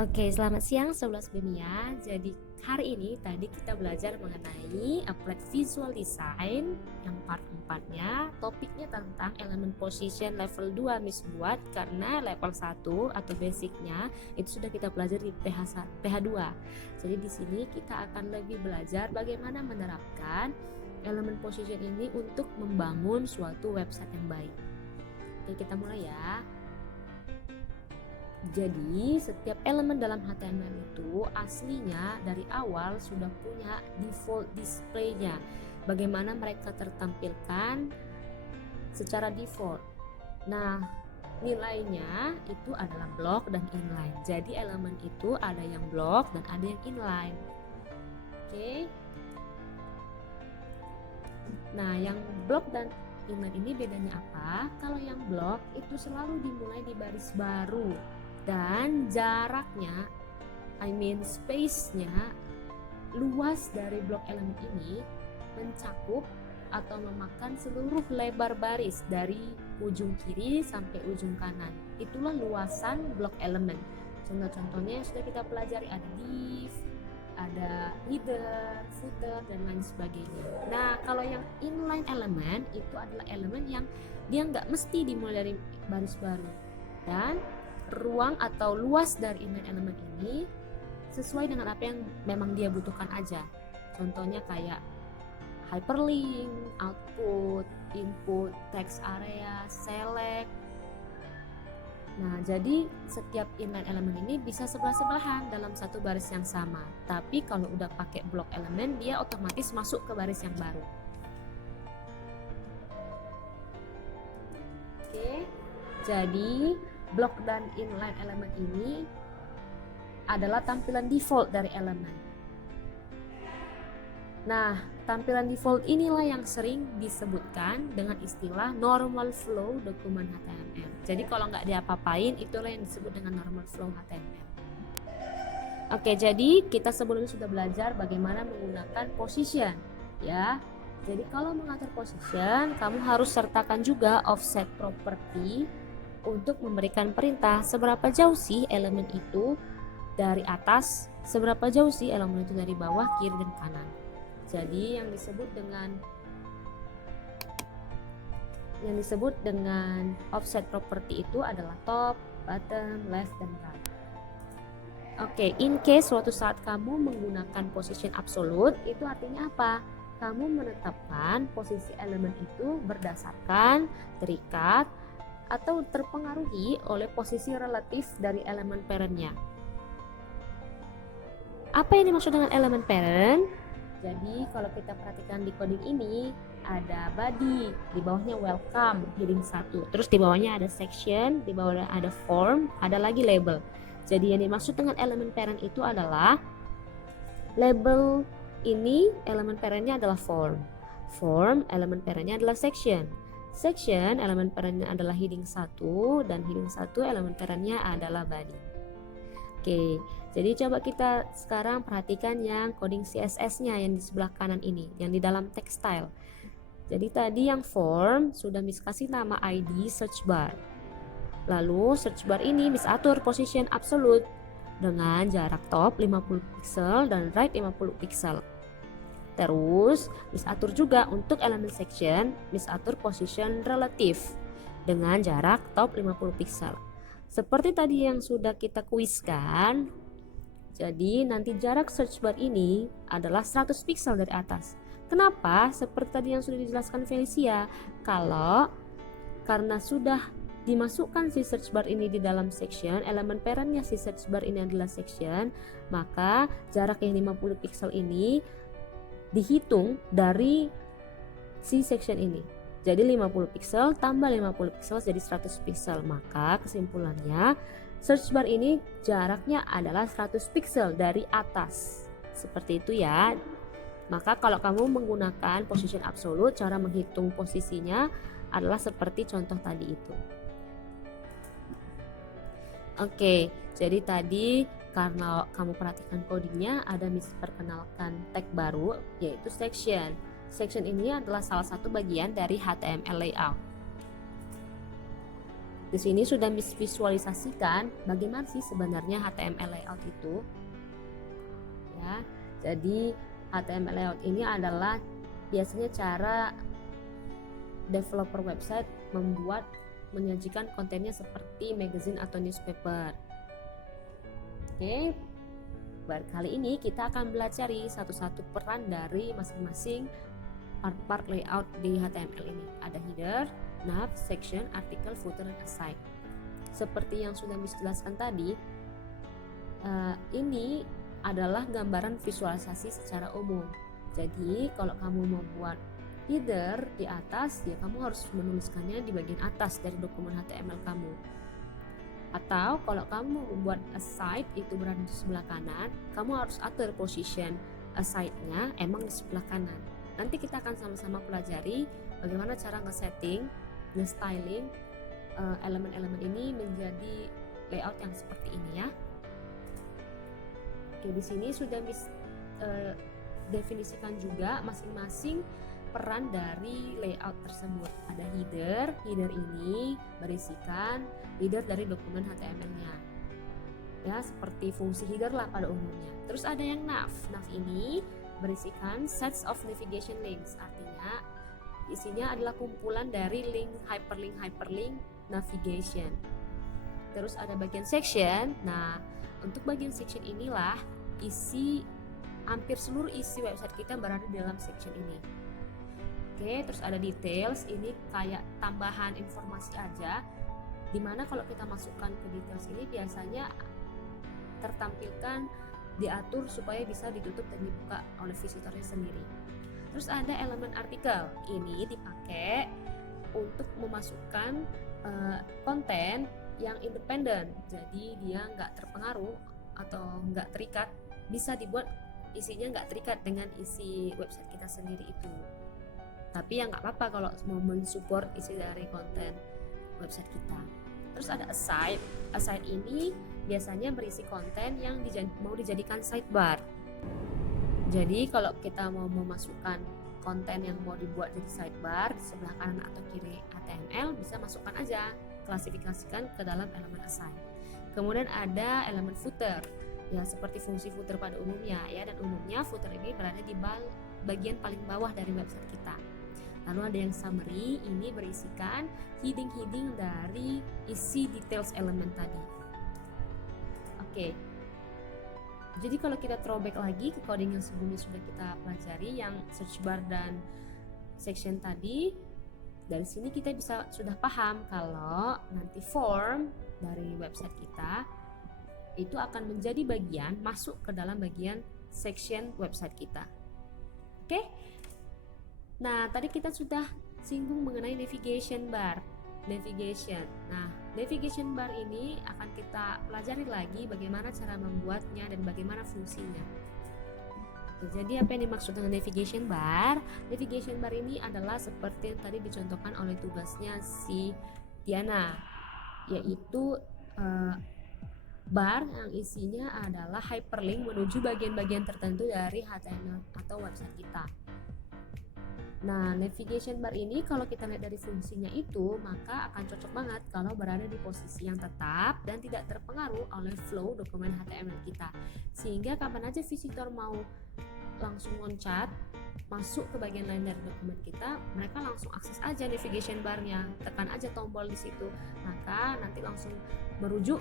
Oke, selamat siang Sobat Bemia. Jadi hari ini tadi kita belajar mengenai Applied Visual Design yang part 4-nya. Topiknya tentang elemen position level 2 Miss buat karena level 1 atau basicnya itu sudah kita pelajari di PH2. Jadi di sini kita akan lebih belajar bagaimana menerapkan elemen position ini untuk membangun suatu website yang baik. Oke, kita mulai ya. Jadi setiap elemen dalam HTML itu aslinya dari awal sudah punya default display-nya. Bagaimana mereka tertampilkan secara default. Nah, nilainya itu adalah block dan inline. Jadi elemen itu ada yang block dan ada yang inline. Oke. Nah, yang block dan inline ini bedanya apa? Kalau yang block itu selalu dimulai di baris baru. Dan jaraknya, space-nya luas dari blok elemen ini mencakup atau memakan seluruh lebar baris dari ujung kiri sampai ujung kanan. Itulah luasan blok elemen. Contoh-contohnya yang sudah kita pelajari ada div, ada header, footer, dan lain sebagainya. Nah, kalau yang inline element itu adalah elemen yang dia nggak mesti dimulai dari baris baru. Dan ruang atau luas dari inline element ini sesuai dengan apa yang memang dia butuhkan aja. Contohnya kayak hyperlink, output, input, text area, select. Nah, jadi setiap inline element ini bisa sebelah-sebelahan dalam satu baris yang sama. Tapi kalau udah pakai block elemen, dia otomatis masuk ke baris yang baru. Oke, jadi block dan inline element ini adalah tampilan default dari elemen. Nah, tampilan default inilah yang sering disebutkan dengan istilah normal flow dokumen HTML. Jadi kalau nggak diapa-apain, itulah yang disebut dengan normal flow HTML. Oke, jadi kita sebelumnya sudah belajar bagaimana menggunakan position, ya. Jadi kalau mengatur position, kamu harus sertakan juga offset property untuk memberikan perintah seberapa jauh sih elemen itu dari atas, seberapa jauh sih elemen itu dari bawah, kiri, dan kanan. Jadi yang disebut dengan offset property itu adalah top, bottom, left, dan right. Oke, in case suatu saat kamu menggunakan position absolute, itu artinya apa? Kamu menetapkan posisi elemen itu berdasarkan terikat atau terpengaruhi oleh posisi relatif dari elemen parent-nya. Apa yang dimaksud dengan elemen parent? Jadi kalau kita perhatikan di coding ini ada body, di bawahnya welcome, heading 1. Terus di bawahnya ada section, di bawahnya ada form, ada lagi label. Jadi yang dimaksud dengan elemen parent itu adalah label ini elemen parent-nya adalah form. Form elemen parent-nya adalah section. Section elemen parent-nya adalah heading 1 dan heading 1 elemen parent-nya adalah body. Oke, jadi coba kita sekarang perhatikan yang coding CSS-nya yang di sebelah kanan ini, yang di dalam text style. Jadi tadi yang form sudah Miss kasih nama ID search bar. Lalu search bar ini Miss atur position absolute dengan jarak top 50 pixel dan right 50 pixel. Terus Miss atur juga untuk elemen section, Miss atur position relatif dengan jarak top 50 pixel. Seperti tadi yang sudah kita kuiskan, jadi nanti jarak search bar ini adalah 100 pixel dari atas. Kenapa? Seperti tadi yang sudah dijelaskan Felicia, karena sudah dimasukkan si search bar ini di dalam section, elemen parentnya si search bar ini adalah section, maka jarak yang 50 pixel ini dihitung dari si section ini. Jadi 50 pixel tambah 50 pixel jadi 100 pixel. Maka kesimpulannya search bar ini jaraknya adalah 100 pixel dari atas. Seperti itu ya. Maka kalau kamu menggunakan position absolute, cara menghitung posisinya adalah seperti contoh tadi itu. Oke, jadi tadi karena kamu perhatikan codingnya, ada Miss perkenalkan tag baru yaitu section. Section ini adalah salah satu bagian dari HTML layout. Di sini sudah visualisasikan bagaimana sih sebenarnya HTML layout itu. Ya, jadi HTML layout ini adalah biasanya cara developer website menyajikan kontennya seperti magazine atau newspaper. Oke, kali ini kita akan belajar satu-satu peran dari masing-masing part layout di HTML ini. Ada header, nav, section, artikel, footer, dan aside. Seperti yang sudah dijelaskan tadi, ini adalah gambaran visualisasi secara umum. Jadi kalau kamu mau buat header di atas, ya kamu harus menuliskannya di bagian atas dari dokumen HTML kamu. Atau kalau kamu membuat aside itu berada di sebelah kanan, kamu harus atur position aside-nya emang di sebelah kanan. Nanti kita akan sama-sama pelajari bagaimana cara nge-setting, nge-styling elemen-elemen ini menjadi layout yang seperti ini ya. Oke, di sini sudah definisikan juga masing-masing peran dari layout tersebut. Ada header ini berisikan header dari dokumen HTML-nya. Ya, seperti fungsi header lah pada umumnya. Terus ada yang nav. Nav ini berisikan sets of navigation links. Artinya isinya adalah kumpulan dari link, hyperlink navigation. Terus ada bagian section. Nah, untuk bagian section inilah hampir seluruh isi website kita berada di dalam section ini. Oke, terus ada details. Ini kayak tambahan informasi aja, dimana kalau kita masukkan ke details ini biasanya tertampilkan diatur supaya bisa ditutup dan dibuka oleh visitornya sendiri. Terus ada elemen artikel. Ini dipakai untuk memasukkan konten yang independen, jadi dia nggak terpengaruh atau nggak terikat, bisa dibuat isinya nggak terikat dengan isi website kita sendiri itu. Tapi ya nggak apa-apa kalau mau mensupport isi dari konten website kita. Terus ada aside. Aside ini biasanya berisi konten yang mau dijadikan sidebar. Jadi kalau kita mau memasukkan konten yang mau dibuat jadi sidebar di sebelah kanan atau kiri HTML, bisa masukkan aja, klasifikasikan ke dalam elemen aside. Kemudian ada elemen footer, ya seperti fungsi footer pada umumnya ya, dan umumnya footer ini berada di bagian paling bawah dari website kita. Lalu ada yang summary, ini berisikan heading-heading dari isi details elemen tadi. Oke. Jadi kalau kita throwback lagi ke coding yang sebelumnya sudah kita pelajari, yang search bar dan section tadi, dari sini kita sudah paham kalau nanti form dari website kita itu akan menjadi bagian masuk ke dalam bagian section website kita. Oke? Nah, tadi kita sudah singgung mengenai navigation bar. Nah, navigation bar ini akan kita pelajari lagi bagaimana cara membuatnya dan bagaimana fungsinya. Jadi apa yang dimaksud dengan navigation bar? Navigation bar ini adalah seperti yang tadi dicontohkan oleh tugasnya si Diana, yaitu bar yang isinya adalah hyperlink menuju bagian-bagian tertentu dari HTML atau website kita. Nah, navigation bar ini kalau kita lihat dari fungsinya itu, maka akan cocok banget kalau berada di posisi yang tetap dan tidak terpengaruh oleh flow dokumen HTML kita. Sehingga kapan aja visitor mau langsung loncat masuk ke bagian lain dari dokumen kita, mereka langsung akses aja navigation barnya, tekan aja tombol di situ, maka nanti langsung merujuk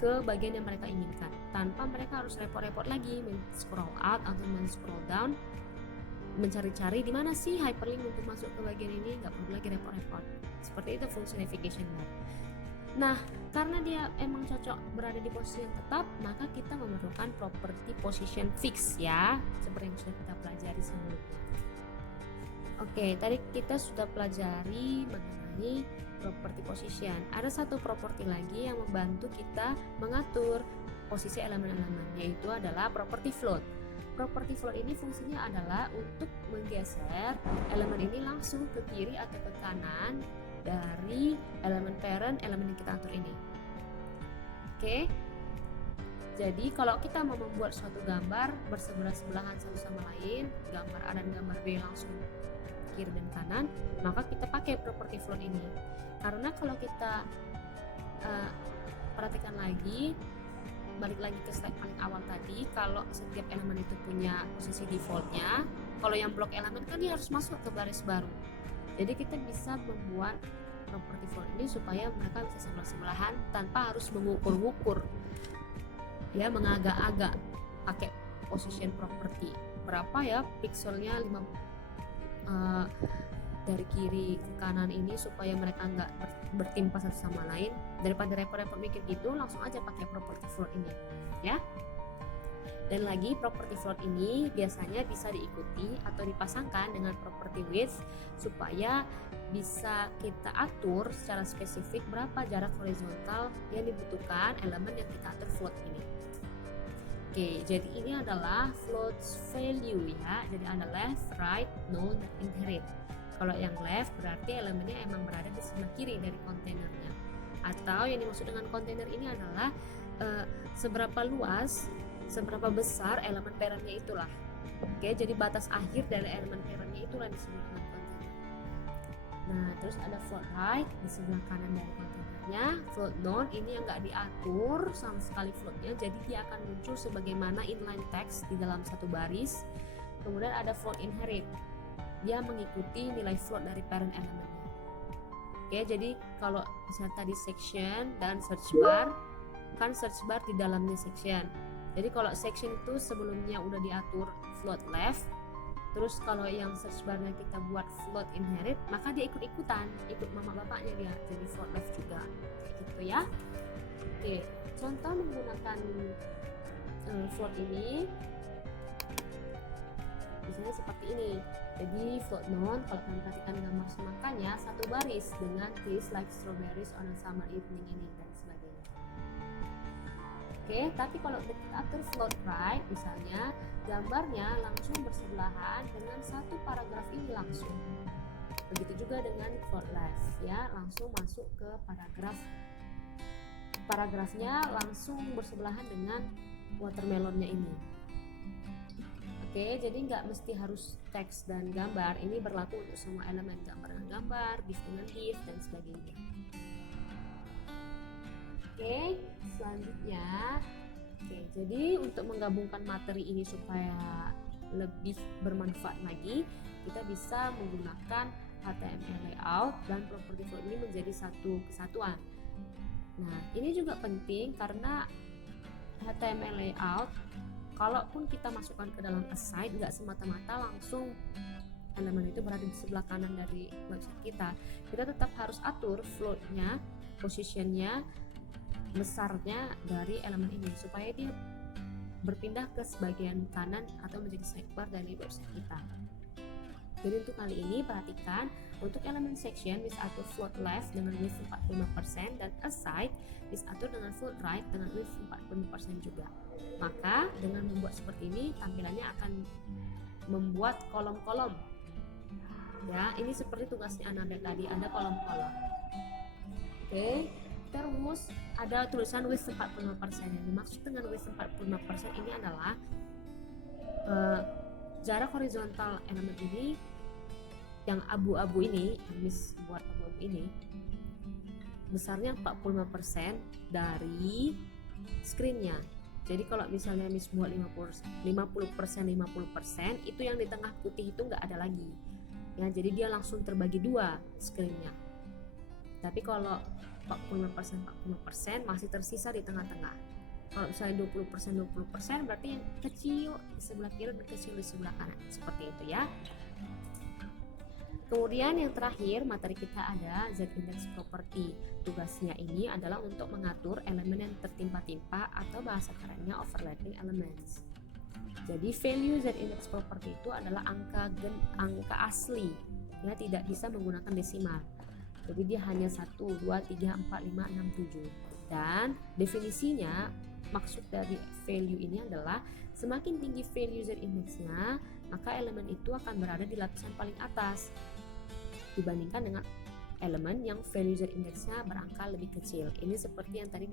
ke bagian yang mereka inginkan tanpa mereka harus repot-repot lagi scroll out atau scroll down mencari-cari di mana sih hyperlink untuk masuk ke bagian ini, nggak perlu lagi repot-repot. Seperti itu fungsi navigation bar. Nah, karena dia emang cocok berada di posisi yang tetap, maka kita memerlukan property position fix ya, seperti yang sudah kita pelajari sebelumnya. Oke, tadi kita sudah pelajari mengenai property position. Ada satu property lagi yang membantu kita mengatur posisi elemen-elemen, yaitu adalah property float. Property float ini fungsinya adalah untuk menggeser elemen ini langsung ke kiri atau ke kanan dari elemen parent, elemen yang kita atur ini. Oke. Jadi kalau kita mau membuat suatu gambar bersebelah-sebelahan satu sama lain, gambar A dan gambar B langsung kiri dan kanan, maka kita pakai property float ini. Karena kalau kita uh, perhatikan lagi, balik lagi ke slide paling awal tadi, kalau setiap elemen itu punya posisi defaultnya. Kalau yang blok elemen kan dia harus masuk ke baris baru. Jadi kita bisa membuat property float ini supaya mereka bisa sebelah-sebelahan tanpa harus mengukur-ukur, ya, mengagak-agak pakai position property berapa ya pixelnya, 5 dari kiri ke kanan ini, supaya mereka nggak bertimpa satu sama lain. Daripada repot-repot mikir gitu, langsung aja pakai property float ini, ya. Dan lagi, property float ini biasanya bisa diikuti atau dipasangkan dengan property width supaya bisa kita atur secara spesifik berapa jarak horizontal yang dibutuhkan elemen yang kita atur float ini. Oke, jadi ini adalah float value, ya. Jadi ada left, right, null, dan inherit. Kalau yang left berarti elemennya emang berada di sebelah kiri dari kontainernya. Atau yang dimaksud dengan kontainer ini adalah seberapa luas, seberapa besar elemen parentnya itulah. Oke, jadi batas akhir dari elemen parentnya itulah disebut dengan kontainer. Nah, terus ada float right di sebelah kanan dari kontainernya. Float none ini yang nggak diatur sama sekali floatnya, jadi dia akan muncul sebagaimana inline text di dalam satu baris. Kemudian ada float inherit, dia mengikuti nilai float dari parent elemennya. Oke, jadi kalau misalnya tadi section dan search bar, kan search bar di dalamnya section. Jadi kalau section itu sebelumnya udah diatur float left, terus kalau yang search barnya kita buat float inherit, maka dia ikut-ikutan, ikut mama bapaknya dia, jadi float left juga, kayak gitu ya. Oke, contoh menggunakan float ini misalnya seperti ini. Jadi float none, kalau kalian perhatikan gambar semangkanya, satu baris dengan taste like strawberries on a summer evening ini, dan sebagainya. Oke, tapi kalau kita atur float right, misalnya gambarnya langsung bersebelahan dengan satu paragraf ini langsung. Begitu juga dengan float left, ya, langsung masuk ke paragrafnya langsung bersebelahan dengan watermelonnya ini. Oke, jadi nggak mesti harus teks dan gambar, ini berlaku untuk semua elemen, gambar dengan gambar, div dengan div, dan sebagainya. Oke, selanjutnya, jadi untuk menggabungkan materi ini supaya lebih bermanfaat lagi, kita bisa menggunakan HTML layout dan property flow ini menjadi satu kesatuan. Nah, ini juga penting karena HTML layout, kalaupun kita masukkan ke dalam aside, nggak semata-mata langsung elemen itu berada di sebelah kanan dari website kita. Kita tetap harus atur floatnya, positionnya, besarnya dari elemen ini supaya dia berpindah ke sebagian kanan atau menjadi sidebar dari website kita. Jadi untuk kali ini perhatikan, untuk elemen section bisa atur float left dengan width 45% dan aside bisa atur dengan float right dengan width 45% juga. Maka dengan membuat seperti ini, tampilannya akan membuat kolom-kolom. Ya, ini seperti tugasnya Anabel tadi, ada kolom-kolom. Oke, terus ada tulisan width 45%. Yang dimaksud dengan width 45% ini adalah jarak horizontal elemen ini yang abu-abu ini, yang Miss buat abu-abu ini, besarnya 45% dari screennya. Jadi kalau misalnya Miss buat 50%, itu yang di tengah putih itu nggak ada lagi. Ya, jadi dia langsung terbagi dua screennya. Tapi kalau 40% masih tersisa di tengah-tengah. Kalau misalnya 20% berarti yang kecil di sebelah kiri dan kecil di sebelah kanan. Seperti itu ya. Kemudian yang terakhir materi kita ada Z-index property. Tugasnya ini adalah untuk mengatur elemen yang tertimpa-timpa atau bahasa kerennya overlapping elements. Jadi value Z-index property itu adalah angka asli, ya, tidak bisa menggunakan desimal. Jadi dia hanya 1, 2, 3, 4, 5, 6, 7. Dan definisinya, maksud dari value ini adalah semakin tinggi value Z-indexnya, maka elemen itu akan berada di lapisan paling atas dibandingkan dengan elemen yang value Z-indexnya berangka lebih kecil. Ini seperti yang tadi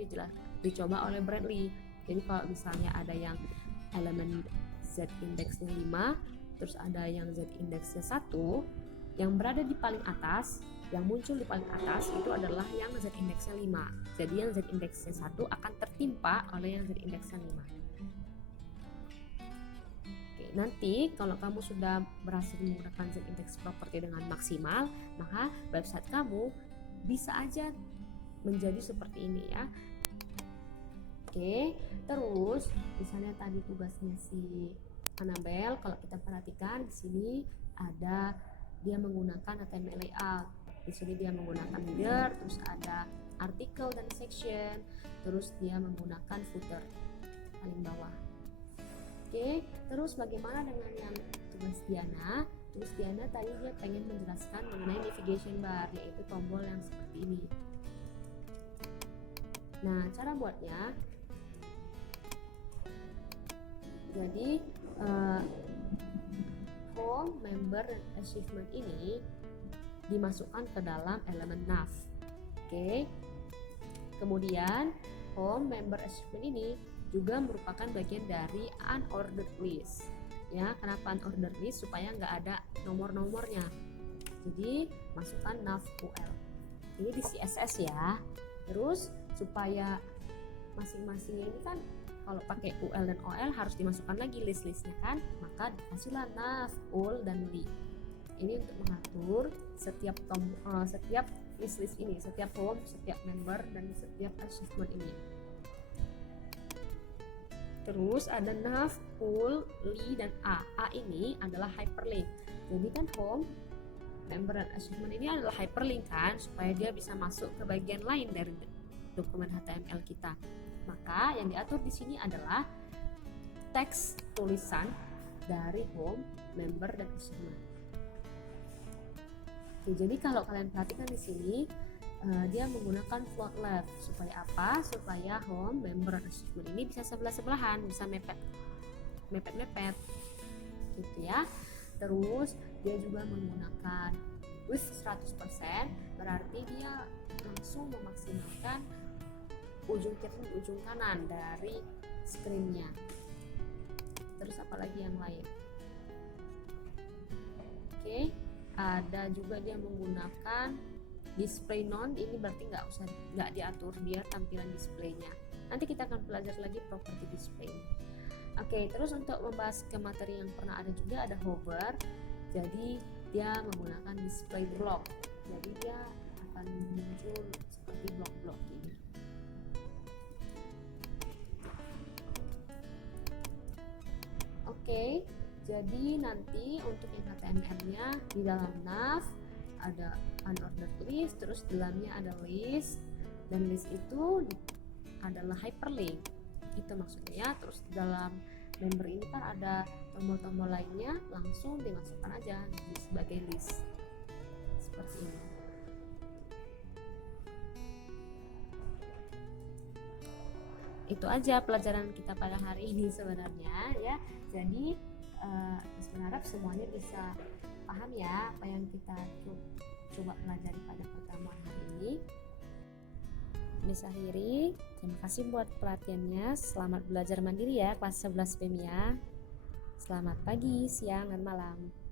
dicoba oleh Bradley. Jadi kalau misalnya ada yang elemen Z-indexnya 5, terus ada yang Z-indexnya 1, yang berada di paling atas yang muncul di paling atas itu adalah yang Z indeksnya 5. Jadi yang Z indeksnya 1 akan tertimpa oleh yang Z indeksnya 5. Oke, nanti kalau kamu sudah berhasil menggunakan Z index property dengan maksimal, maka website kamu bisa aja menjadi seperti ini ya. Oke, terus misalnya tadi tugasnya si Anabel, kalau kita perhatikan di sini ada dia menggunakan HTML layout. Di sini dia menggunakan header, terus ada artikel dan section, terus dia menggunakan footer paling bawah. Oke, terus bagaimana dengan yang tugas Diana? Tugas Diana tadi dia pengen menjelaskan mengenai navigation bar, yaitu tombol yang seperti ini. Nah, cara buatnya, jadi home, member, dan achievement ini dimasukkan ke dalam elemen nav. Oke. Kemudian home, member, achievement ini juga merupakan bagian dari unordered list. Ya, kenapa unordered list? Supaya nggak ada nomor-nomornya. Jadi masukkan nav UL. Ini di CSS ya. Terus supaya masing-masingnya ini kan kalau pakai UL dan OL harus dimasukkan lagi list-listnya kan, maka dikasihlah nav, ul, dan li. Ini untuk mengatur setiap list-list ini, setiap home, setiap member, dan setiap achievement ini. Terus ada nav, ul, li, dan a. A ini adalah hyperlink. Jadi kan home, member, dan achievement ini adalah hyperlink kan, supaya dia bisa masuk ke bagian lain dari dokumen HTML kita. Maka yang diatur di sini adalah teks tulisan dari home, member, dan achievement. Oke, jadi kalau kalian perhatikan di sini dia menggunakan float left. Supaya apa? Supaya home, member, dan achievement ini bisa sebelah-sebelahan, bisa mepet gitu ya. Terus dia juga menggunakan width 100%, berarti dia langsung memaksimalkan ujung kiri dan ujung kanan dari screen-nya. Terus apalagi yang lain? Oke, ada juga dia menggunakan display none. Ini berarti nggak diatur dia tampilan displaynya. Nanti kita akan belajar lagi properti display. Oke, terus untuk membahas ke materi yang pernah ada juga ada hover. Jadi dia menggunakan display block. Jadi dia akan muncul seperti blok-blok ini. Oke, jadi nanti untuk yang HTML-nya di dalam nav ada unordered list, terus di dalamnya ada list, dan list itu adalah hyperlink. Itu maksudnya ya. Terus di dalam member ini kan ada tombol-tombol lainnya, langsung dimasukkan aja sebagai list. Seperti ini. Itu aja pelajaran kita pada hari ini sebenarnya ya. Jadi berharap semuanya bisa paham ya apa yang kita coba pelajari pada pertemuan hari ini. Bisa akhiri, terima kasih buat perhatiannya. Selamat belajar mandiri ya kelas 11 PEM ya. Selamat pagi, siang, dan malam.